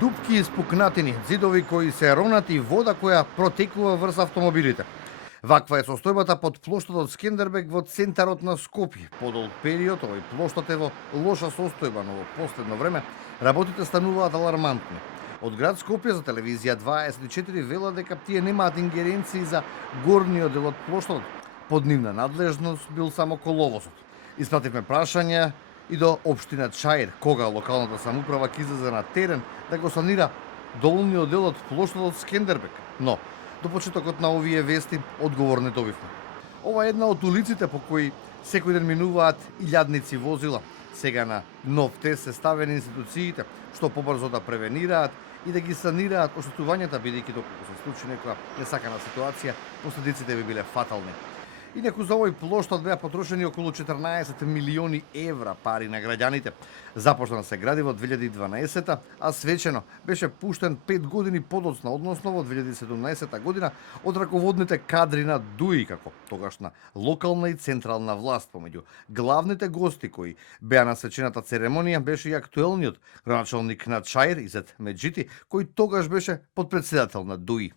Дупки испукнатини, зидови кои се ронати и вода која протекува врз автомобилите. Ваква е состојбата под плоштот од Скендербег во центарот на Скопје. Подолг период овој плоштот е во лоша состојба, но во последно време работите стануваат алармантни. Од град Скопје за телевизија 24 велат дека тие немаат ингеренции за горниот дел од плоштот. Под нивна надлежност бил само коловозот. Испративме прашања и до општина Чаир, кога локалната самоуправа ќе излезе на терен да го санира долниот дел од плоштот од Скендербег. Но, до почетокот на овие вести, одговор не добивме. Ова е една од улиците по кои секој ден минуваат илјадници возила. Сега на нов тест се ставени институциите, што побрзо да превенираат и да ги санираат оштетувањата, бидејќи доколку се случи некоја несакана ситуација, последиците би биле фатални. Инаку за овој плоштот беа потрошени околу 14 милиони евра пари на граѓаните. Започна да се гради во 2012, а свечено беше пуштен 5 години подоцна, односно во 2017 година од раководните кадри на ДУИ, како тогашна локална и централна власт. Помеѓу главните гости кои беа на свечената церемонија беше и актуелниот граначалник на Чаир Изет Меджити, кој тогаш беше подпредседател на ДУИ.